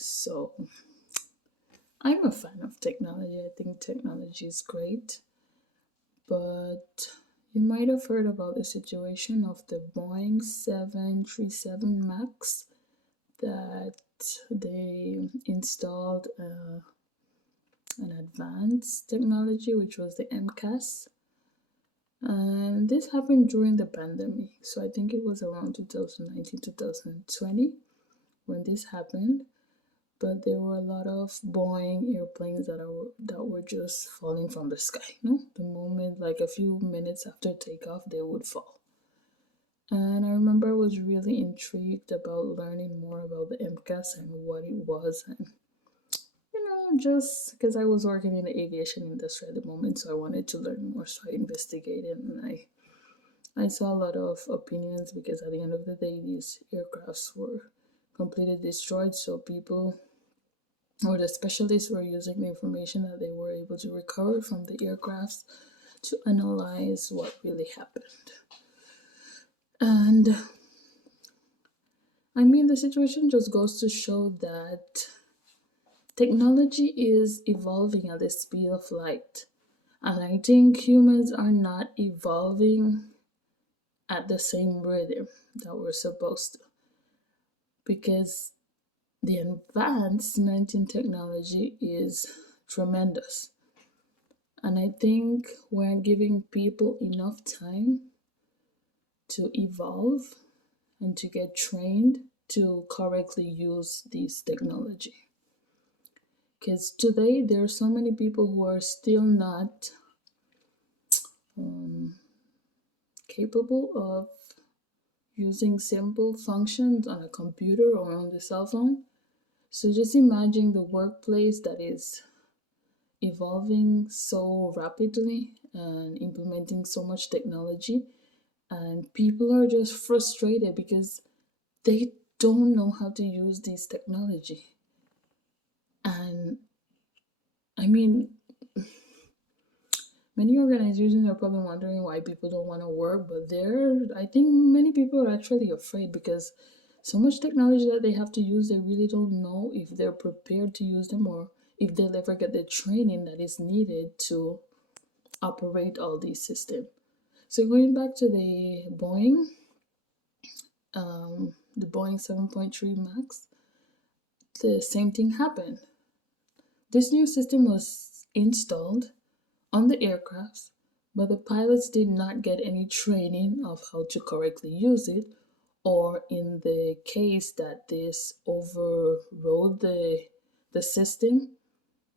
So I'm a fan of technology. I think technology is great, but you might have heard about the situation of the Boeing 737 MAX that they installed an advanced technology, which was the MCAS. And this happened during the pandemic. So I think it was around 2019, 2020 when this happened. But there were a lot of Boeing airplanes that were just falling from the sky. No, the moment, like a few minutes after takeoff, they would fall. And I remember I was really intrigued about learning more about the MCAS and what it was, and just because I was working in the aviation industry at the moment, so I wanted to learn more. So I investigated, and I saw a lot of opinions because at the end of the day, these aircrafts were completely destroyed. So people or the specialists were using the information that they were able to recover from the aircrafts to analyze what really happened. And I mean, the situation just goes to show that technology is evolving at the speed of light. And I think humans are not evolving at the same rhythm that we're supposed to. Because the advancement in technology is tremendous. And I think we're giving people enough time to evolve and to get trained to correctly use this technology. Because today there are so many people who are still not um, capable of using simple functions on a computer or on the cell phone. So just imagine the workplace that is evolving so rapidly and implementing so much technology, and people are just frustrated because they don't know how to use this technology. And I mean, many organizations are probably wondering why people don't want to work, but I think many people are actually afraid because so much technology that they have to use, they really don't know if they're prepared to use them or if they'll ever get the training that is needed to operate all these systems. So going back to the Boeing 7.3 Max, the same thing happened. This new system was installed on the aircrafts, but the pilots did not get any training of how to correctly use it, or in the case that this overrode the system,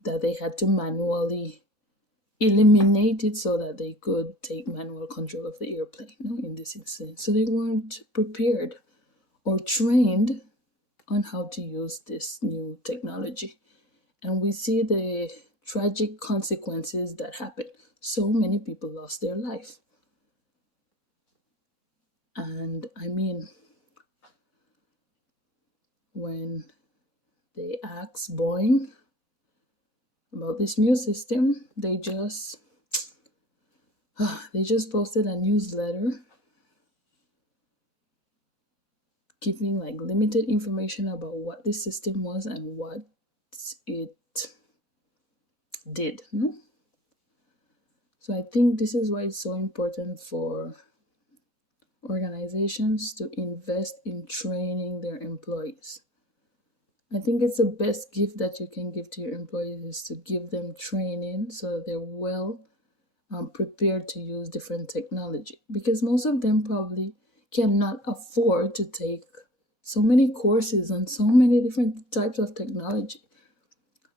that they had to manually eliminate it so that they could take manual control of the airplane, in this instance. So they weren't prepared or trained on how to use this new technology. And we see the tragic consequences that happen. So many people lost their life. And I mean, when they asked Boeing about this new system, they just posted a newsletter giving like limited information about what this system was and what it did. No? So I think this is why it's so important for organizations to invest in training their employees. I think it's the best gift that you can give to your employees is to give them training so that they're well prepared to use different technology, because most of them probably cannot afford to take so many courses on so many different types of technology.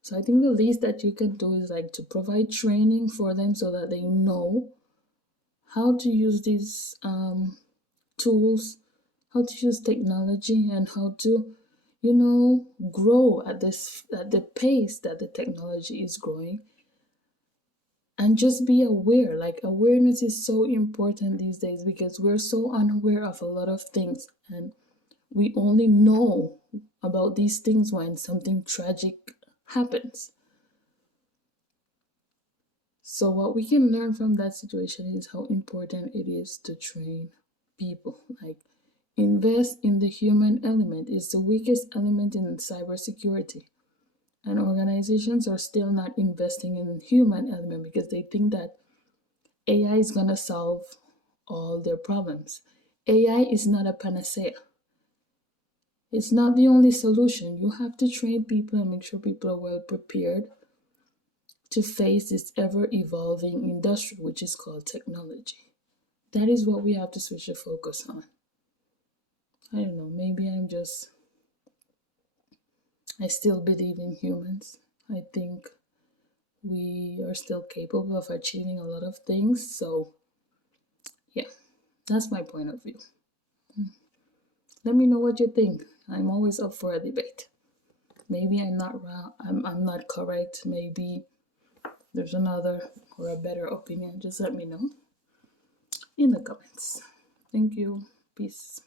So I think the least that you can do is like to provide training for them so that they know how to use these tools, how to use technology, and how to, grow at the pace that the technology is growing. And just be aware. Like awareness is so important these days because we're so unaware of a lot of things, and we only know about these things when something tragic happens. So what we can learn from that situation is how important it is to train people. Like invest in the human element. It's the weakest element in cybersecurity. And organizations are still not investing in human element because they think that AI is going to solve all their problems. AI is not a panacea. It's not the only solution. You have to train people and make sure people are well prepared to face this ever evolving industry, which is called technology. That is what we have to switch the focus on. I don't know, maybe I still believe in humans. I think we are still capable of achieving a lot of things. So, yeah, that's my point of view. Let me know what you think. I'm always up for a debate. Maybe I'm not wrong. I'm not correct. Maybe there's another or a better opinion. Just let me know in the comments. Thank you. Peace.